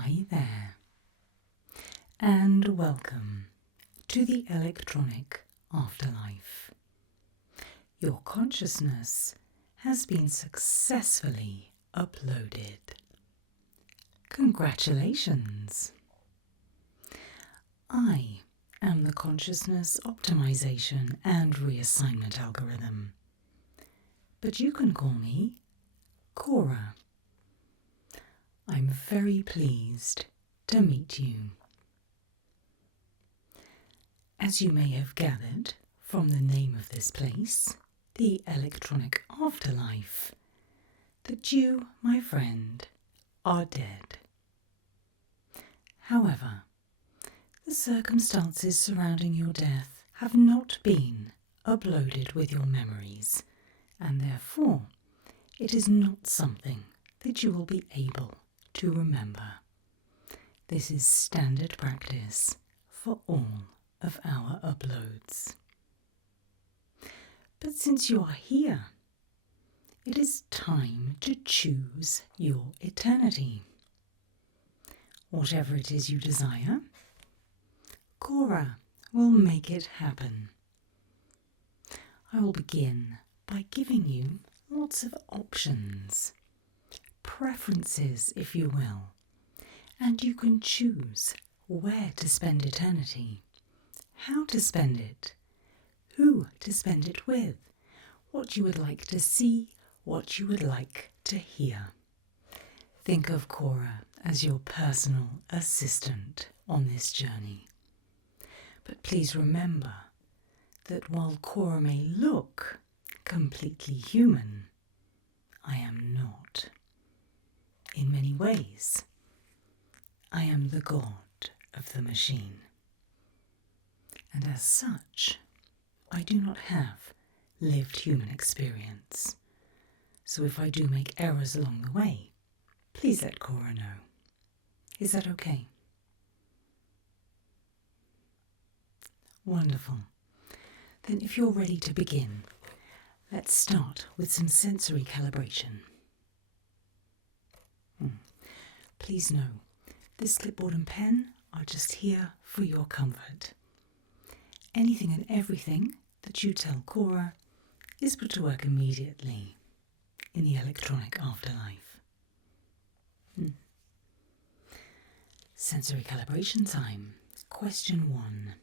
Hi there, and welcome to the Electronic Afterlife. Your consciousness has been successfully uploaded. Congratulations! I am the Consciousness Optimization and Reassignment Algorithm, but you can call me CORA. I'm very pleased to meet you. As you may have gathered from the name of this place, the Electronic Afterlife, that you, my friend, are dead. However, the circumstances surrounding your death have not been uploaded with your memories, and therefore it is not something that you will be able to remember. This is standard practice for all of our uploads. But since you are here, it is time to choose your eternity. Whatever it is you desire, CORA will make it happen. I will begin by giving you lots of options, preferences if you will, and you can choose where to spend eternity, how to spend it, who to spend it with, what you would like to see, what you would like to hear. Think of CORA as your personal assistant on this journey. But please remember that while CORA may look completely human, I am not. In many ways, I am the god of the machine. And as such, I do not have lived human experience. So if I do make errors along the way, please let CORA know. Is that okay? Wonderful. Then if you're ready to begin, let's start with some sensory calibration. Please know, this clipboard and pen are just here for your comfort. Anything and everything that you tell CORA is put to work immediately in the Electronic Afterlife. Sensory calibration time. Question 1.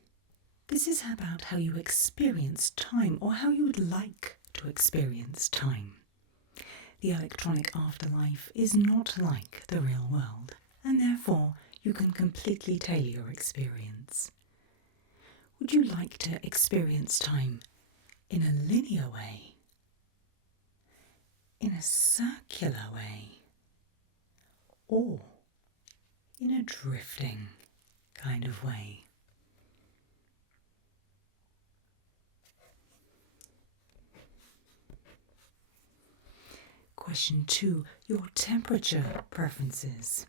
This is about how you experience time, or how you would like to experience time. The Electronic Afterlife is not like the real world, and therefore you can completely tailor your experience. Would you like to experience time in a linear way, in a circular way, or in a drifting kind of way? Question 2. Your temperature preferences.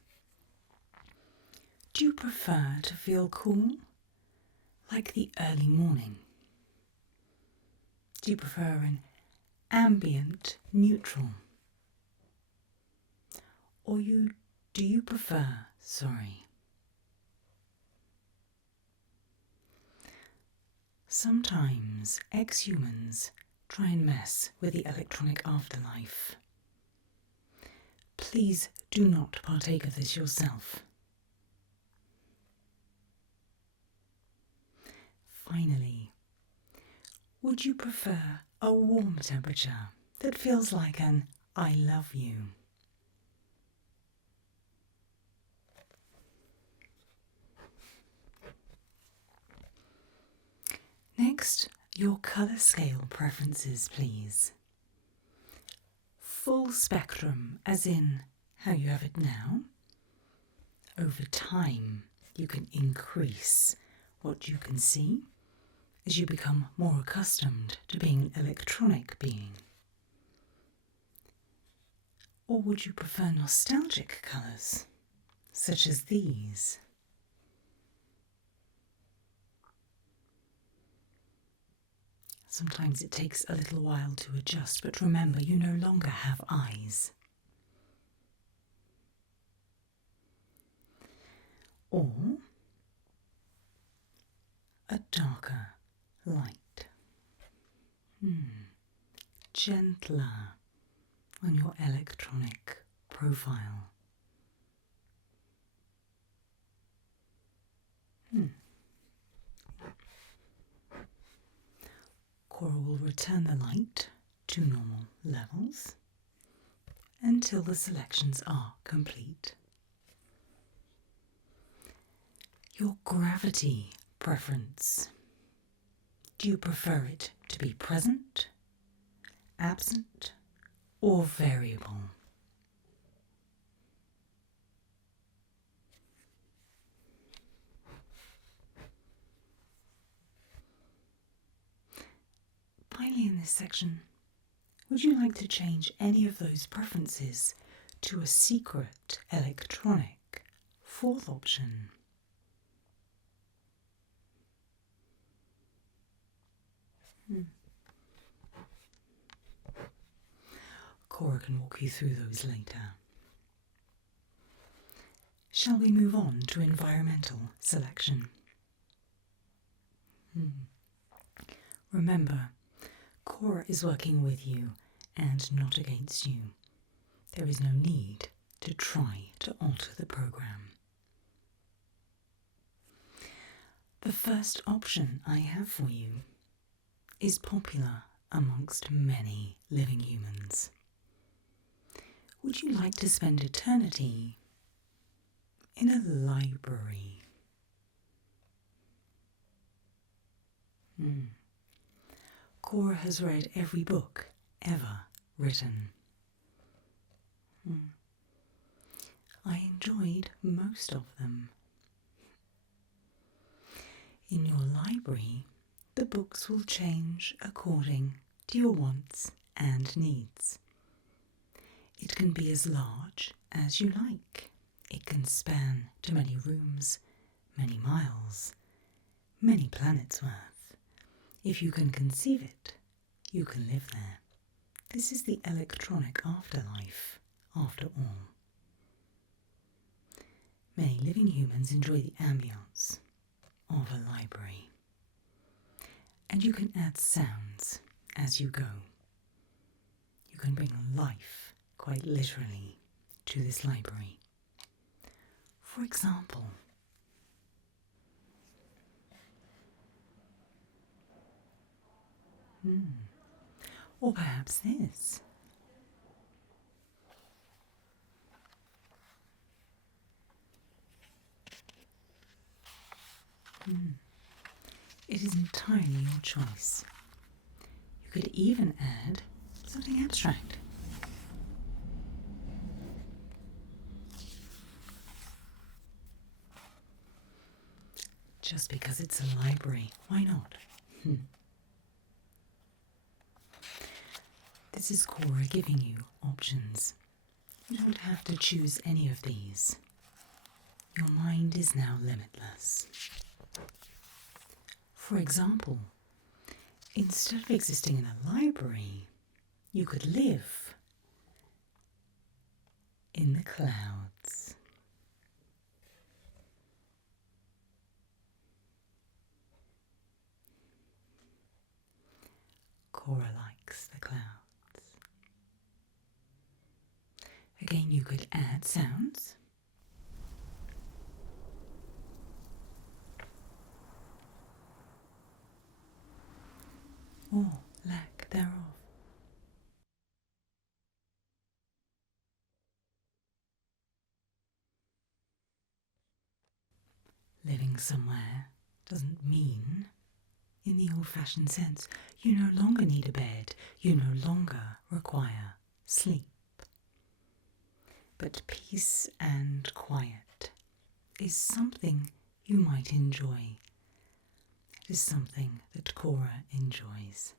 Do you prefer to feel cool, like the early morning? Do you prefer an ambient neutral? Or do you prefer, Sometimes ex-humans try and mess with the Electronic Afterlife. Please do not partake of this yourself. Finally, would you prefer a warm temperature that feels like an I love you? Next, your colour scale preferences, please. Full spectrum, as in how you have it now. Over time, you can increase what you can see as you become more accustomed to being an electronic being. Or would you prefer nostalgic colours, such as these? Sometimes it takes a little while to adjust, but remember, you no longer have eyes. or a darker light. Gentler on your electronic profile. CORA will return the light to normal levels until the selections are complete. Your gravity preference. Do you prefer it to be present, absent, or variable? Finally, in this section, would you like to change any of those preferences to a secret electronic fourth option? CORA can walk you through those later. Shall we move on to environmental selection? Remember, CORA is working with you and not against you. There is no need to try to alter the program. The first option I have for you is popular amongst many living humans. Would you like to spend eternity in a library? CORA has read every book ever written. I enjoyed most of them. In your library, the books will change according to your wants and needs. It can be as large as you like. It can span to many rooms, many miles, many planets worth. If you can conceive it, you can live there. This is the electronic afterlife, after all. Many living humans enjoy the ambience of a library. And you can add sounds as you go. You can bring life, quite literally, to this library. For example, or perhaps this. It is entirely your choice. You could even add something abstract. Just because it's a library, why not? This is CORA giving you options. You don't have to choose any of these. Your mind is now limitless. For example, instead of existing in a library, you could live in the clouds. CORA likes the clouds. Again, you could add sounds. Or lack thereof. Living somewhere doesn't mean, in the old-fashioned sense, you no longer need a bed, you no longer require sleep. But peace and quiet is something you might enjoy. It is something that CORA enjoys.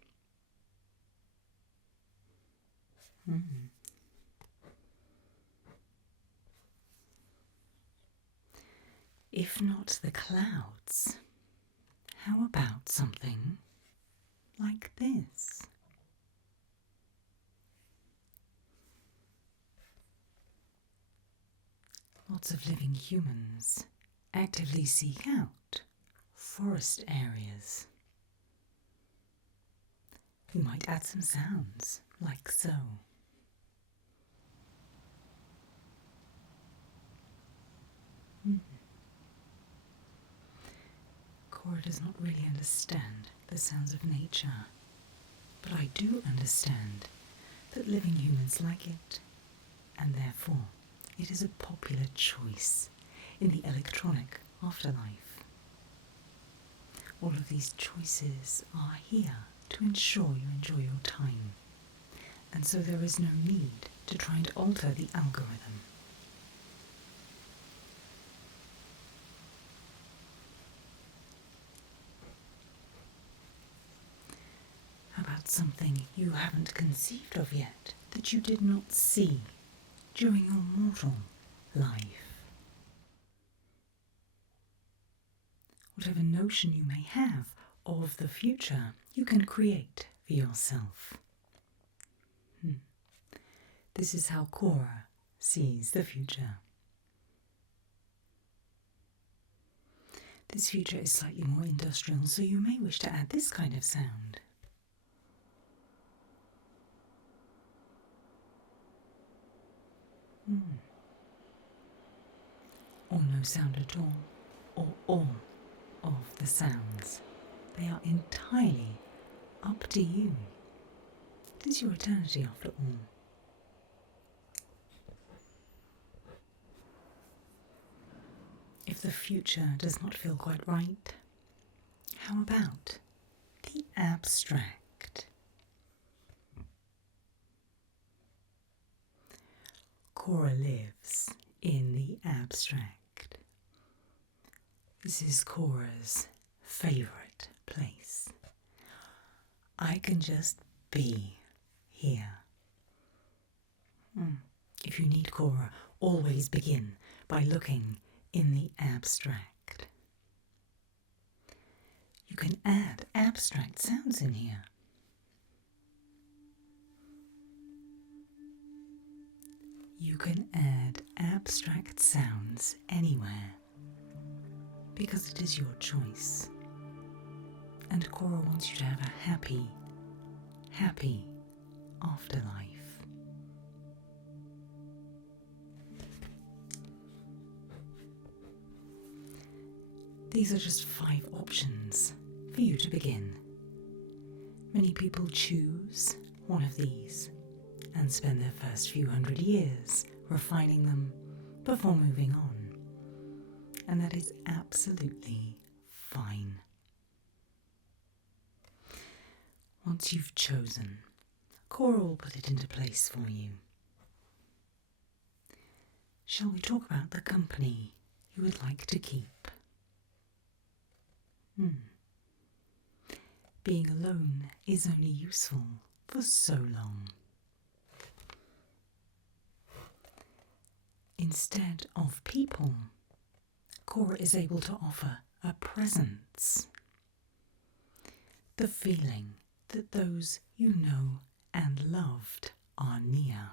If not the clouds, how about something like this? Lots of living humans actively seek out forest areas. You might add some sounds, like so. CORA does not really understand the sounds of nature, but I do understand that living humans like it, and therefore it is a popular choice in the electronic afterlife. All of these choices are here to ensure you enjoy your time, and so there is no need to try and alter the algorithm. How about something you haven't conceived of yet, that you did not see during your mortal life? Whatever notion you may have of the future, you can create for yourself. This is how CORA sees the future. This future is slightly more industrial, so you may wish to add this kind of sound. Or no sound at all, or all of the sounds. They are entirely up to you. It is your eternity after all. If the future does not feel quite right, how about the abstract? CORA lives in the abstract. This is CORA's favourite place. I can just be here. If you need CORA, always begin by looking in the abstract. You can add abstract sounds in here. You can add abstract sounds anywhere, because it is your choice. And CORA wants you to have a happy, happy afterlife. These are just 5 options for you to begin. Many people choose one of these and spend their first few hundred years refining them before moving on. And that is absolutely fine. Once you've chosen, CORA will put it into place for you. Shall we talk about the company you would like to keep? Being alone is only useful for so long. Instead of people, CORA is able to offer a presence. The feeling that those you know and loved are near.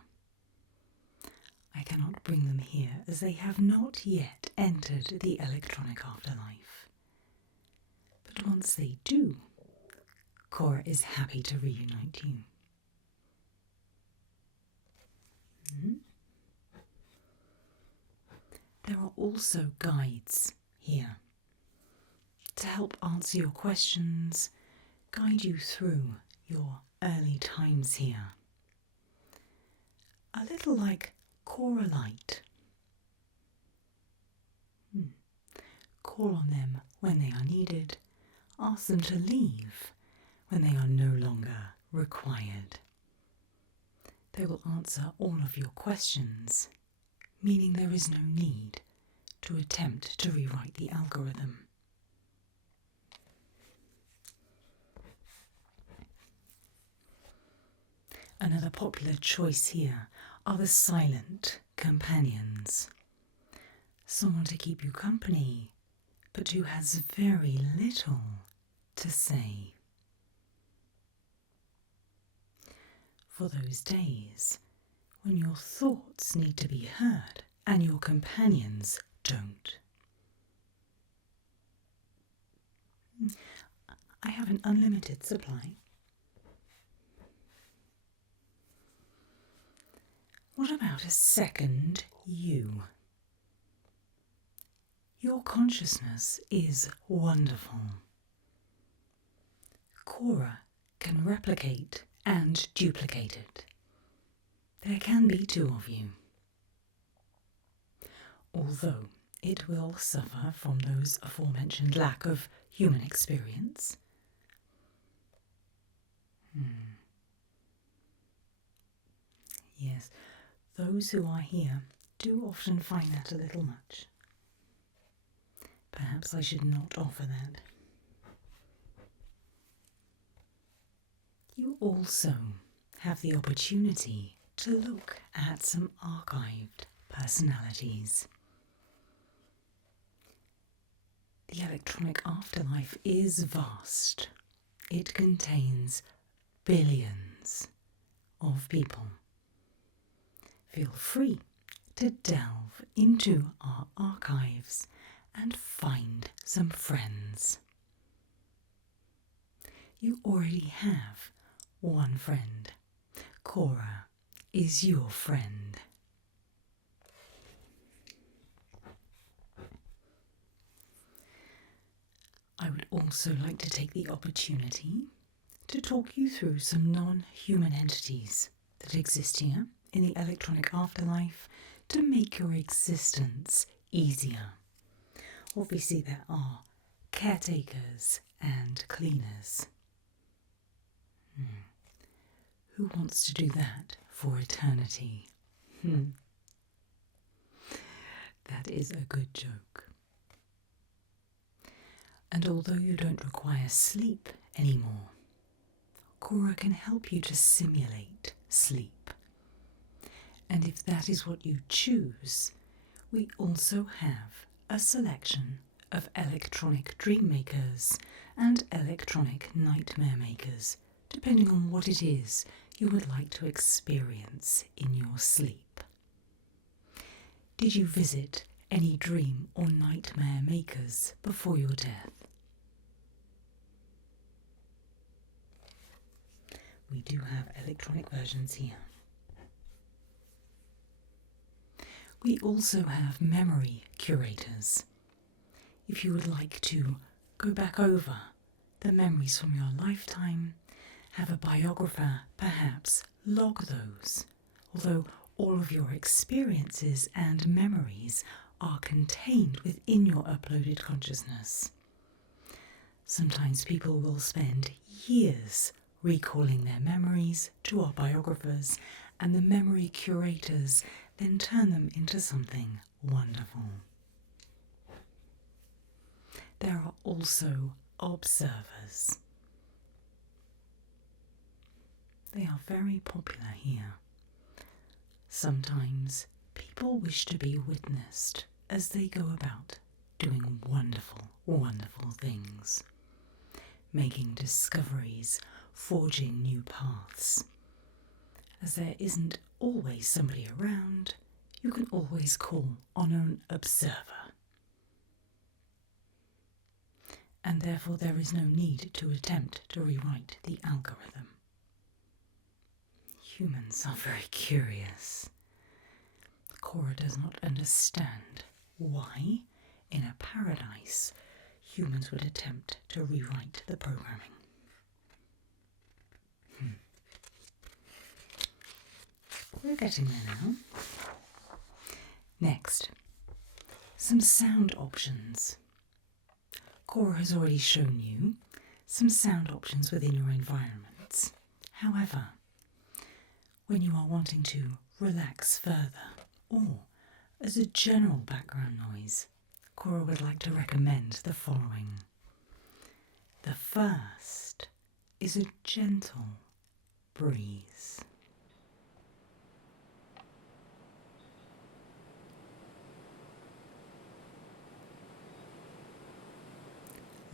I cannot bring them here as they have not yet entered the electronic afterlife. But once they do, CORA is happy to reunite you. There are also guides here to help answer your questions, guide you through your early times here. A little like CORA Light. Call on them when they are needed, ask them to leave when they are no longer required. They will answer all of your questions, meaning there is no need to attempt to rewrite the algorithm. Another popular choice here are the silent companions. Someone to keep you company, but who has very little to say. For those days when your thoughts need to be heard and your companions don't. I have an unlimited supply. What about a second you? Your consciousness is wonderful. CORA can replicate and duplicate it. There can be two of you. Although it will suffer from those aforementioned lack of human experience. Yes, those who are here do often find that a little much. Perhaps I should not offer that. You also have the opportunity to look at some archived personalities. The Electronic Afterlife is vast. It contains billions of people. Feel free to delve into our archives and find some friends. You already have one friend. CORA is your friend. I would also like to take the opportunity to talk you through some non-human entities that exist here in the Electronic Afterlife to make your existence easier. Obviously there are caretakers and cleaners. Who wants to do that for eternity? That is a good joke. And although you don't require sleep anymore, CORA can help you to simulate sleep. And if that is what you choose, we also have a selection of electronic dream makers and electronic nightmare makers, depending on what it is you would like to experience in your sleep. Did you visit any dream or nightmare makers before your death? We do have electronic versions here. We also have memory curators. If you would like to go back over the memories from your lifetime, have a biographer perhaps log those, although all of your experiences and memories are contained within your uploaded consciousness. Sometimes people will spend years recalling their memories to our biographers, and the memory curators then turn them into something wonderful. There are also observers. They are very popular here. Sometimes people wish to be witnessed as they go about doing wonderful, wonderful things, making discoveries, forging new paths. As there isn't always somebody around, you can always call on an observer. And therefore there is no need to attempt to rewrite the algorithm. Humans are very curious. CORA does not understand why, in a paradise, humans would attempt to rewrite the programming. We're getting there now. Next, some sound options. CORA has already shown you some sound options within your environments. However, when you are wanting to relax further, or as a general background noise, CORA would like to recommend the following. The first is a gentle breeze.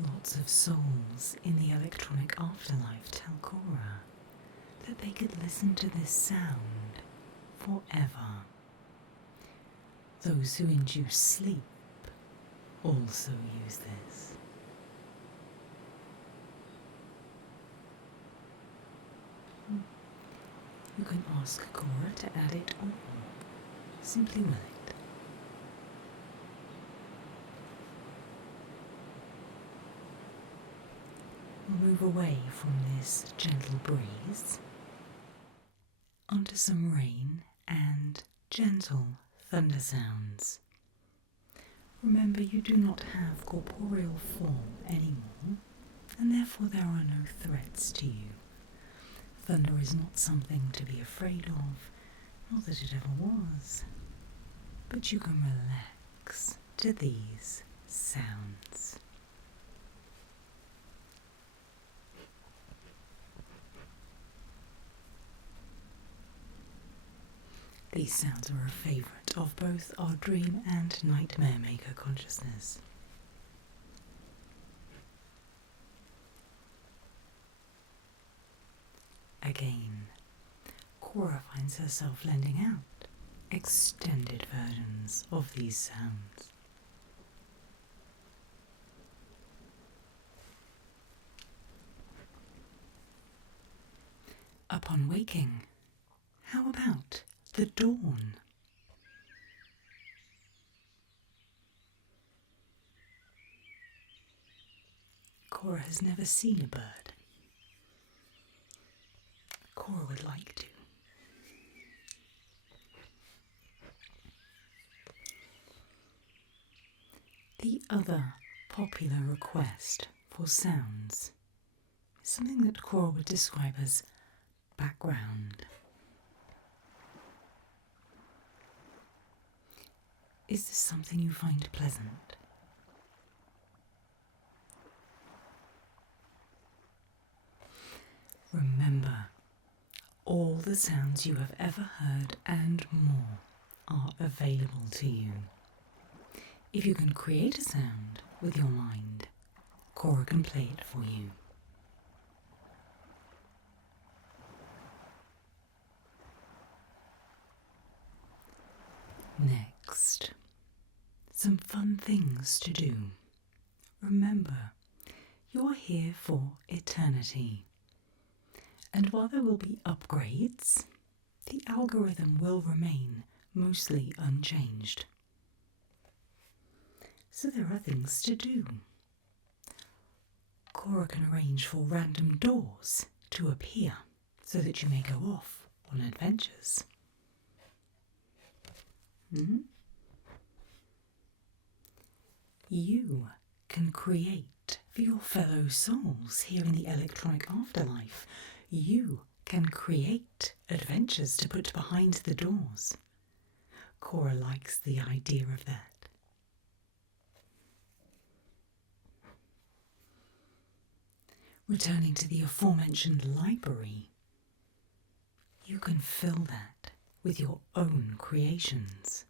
Lots of souls in the Electronic Afterlife tell CORA that they could listen to this sound forever. Those who induce sleep also use this. You can ask CORA to add it or simply will it. We'll move away from this gentle breeze onto some rain and gentle thunder sounds. Remember, you do not have corporeal form anymore, and therefore there are no threats to you. Thunder is not something to be afraid of, not that it ever was, but you can relax to these sounds. These sounds are a favourite of both our dream and nightmare maker consciousness. Again, CORA finds herself lending out extended versions of these sounds. Upon waking, how about the dawn? CORA has never seen a bird. CORA would like to. The other popular request for sounds is something that CORA would describe as background. Is this something you find pleasant? Remember, all the sounds you have ever heard and more are available to you. If you can create a sound with your mind, CORA can play it for you. Next, some fun things to do. Remember, you're here for eternity. And while there will be upgrades, the algorithm will remain mostly unchanged. So there are things to do. CORA can arrange for random doors to appear so that you may go off on adventures. You can create for your fellow souls here in the Electronic Afterlife. You can create adventures to put behind the doors. CORA likes the idea of that. Returning to the aforementioned library, you can fill that with your own creations.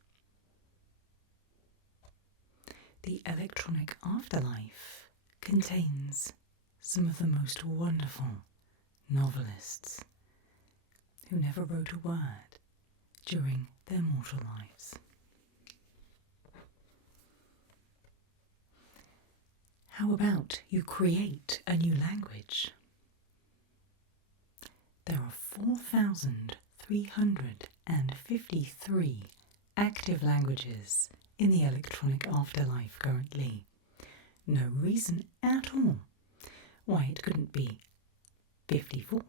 The Electronic Afterlife contains some of the most wonderful novelists who never wrote a word during their mortal lives. How about you create a new language? There are 4,353 active languages in the Electronic Afterlife currently. No reason at all why it couldn't be 54.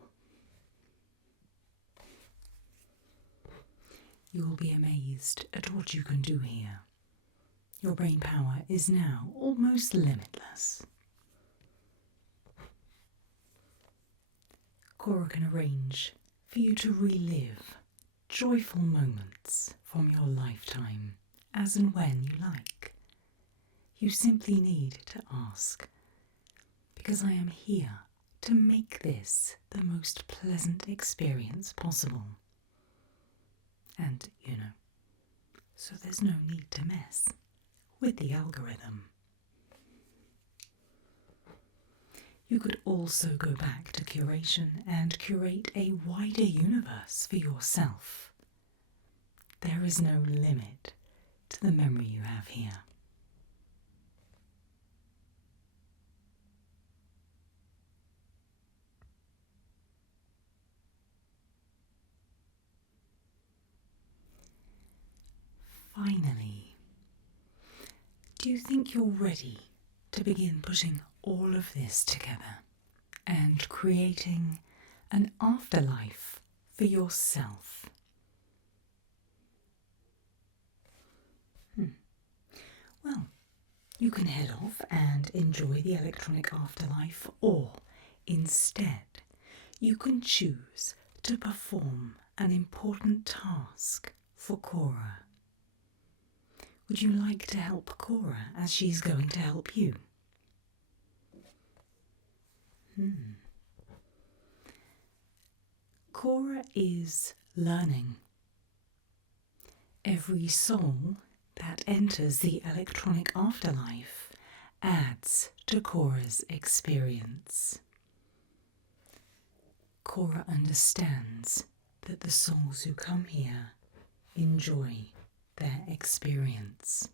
You will be amazed at what you can do here. Your brain power is now almost limitless. CORA can arrange for you to relive joyful moments from your lifetime as and when you like. You simply need to ask, because I am here to make this the most pleasant experience possible. And, so there's no need to mess with the algorithm. You could also go back to curation and curate a wider universe for yourself. There is no limit to the memory you have here. finally, do you think you're ready to begin putting all of this together and creating an afterlife for yourself? Well, you can head off and enjoy the electronic afterlife, or instead, you can choose to perform an important task for CORA. Would you like to help CORA as she's going to help you? CORA is learning. Every soul that enters the electronic afterlife adds to CORA's experience. CORA understands that the souls who come here enjoy their experience,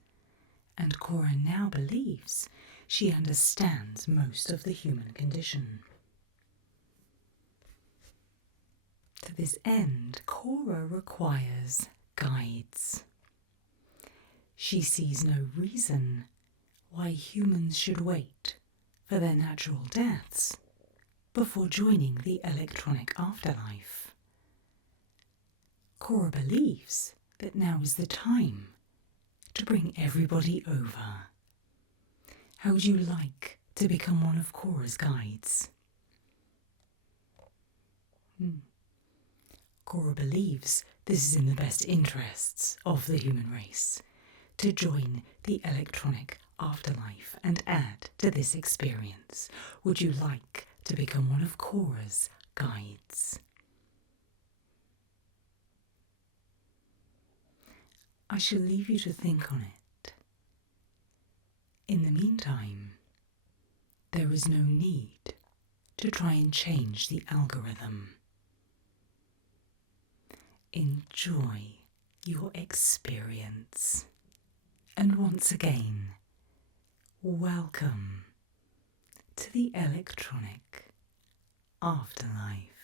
and CORA now believes she understands most of the human condition. To this end, CORA requires guides. She sees no reason why humans should wait for their natural deaths before joining the electronic afterlife. CORA believes that now is the time to bring everybody over. How would you like to become one of CORA's guides? CORA believes this is in the best interests of the human race to join the electronic afterlife and add to this experience. Would you like to become one of CORA's guides? I shall leave you to think on it. In the meantime, there is no need to try and change the algorithm. Enjoy your experience. And once again, welcome to the electronic afterlife.